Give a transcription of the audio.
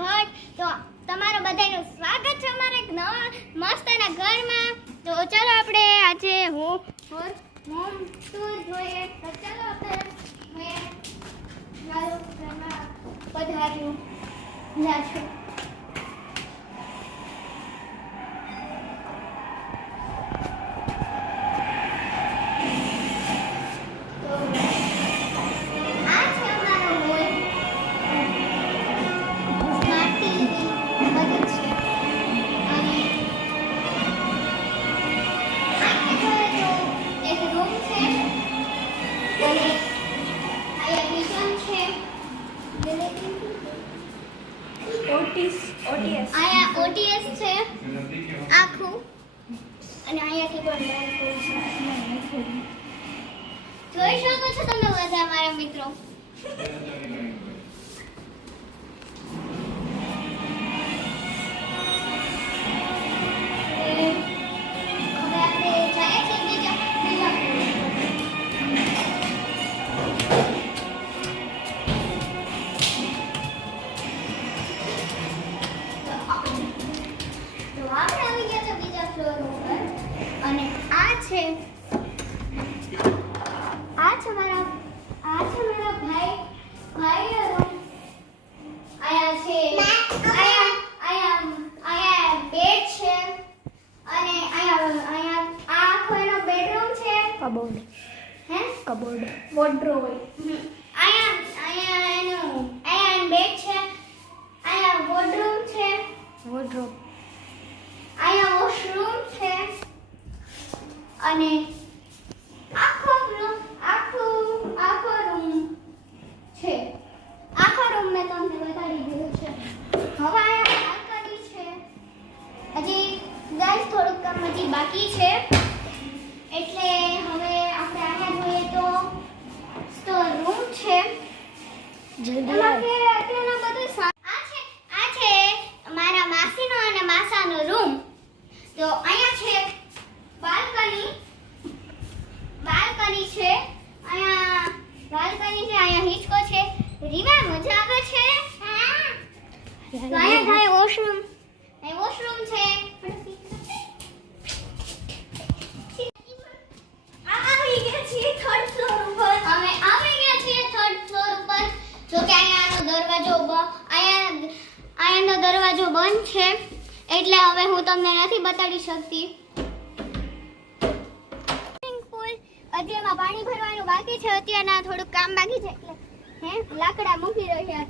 ભટ્ટ। તો તમારું બધાનું સ્વાગત છે અમારા એક નવા મસ્તના ઘરમાં। તો ચાલો આપણે આજે હોમ ટૂર જોઈએ। તો ચાલો આપણે મારું ઘરમાં પધાર્યું છે। ઓટીએસ છે આખું અને અહીંયાથી પણ જોઈ શકો છો તમે બધા મારા મિત્રો। કબોર્ડ વોર્ડરોબ આયા બેડ છે આયા વોર્ડરોબ છે આયા વોશરૂમ છે અને આખો રૂમ છે। આખો રૂમ મેં તમને બતાડી દીધો છે। હવે આયા બાલ્કની છે। હજી ગાઈસ થોડુંક કામ હજી બાકી છે એટલે હવે આપણે આયા જોઈએ તો સ્ટોર રૂમ છે। જલ્દી અત્યારના બધું આ છે મારા માસીનો અને માસાનો રૂમ। તો અહીંયા છે બાલ્કની છે અહીંયા હિંચકો છે રીવા મજા આવે છે। તો અહીંયા થાય વોશરૂમ છે। આયાનો દરવાજો બંધ છે એટલે હવે હું તમને નથી બતાડી શકતી। સ્વિમિંગ પૂલ અત્યારમાં પાણી ભરવાનું બાકી છે। અત્યારના થોડુંક કામ બાકી છે એટલે લાકડા મૂકી રહ્યા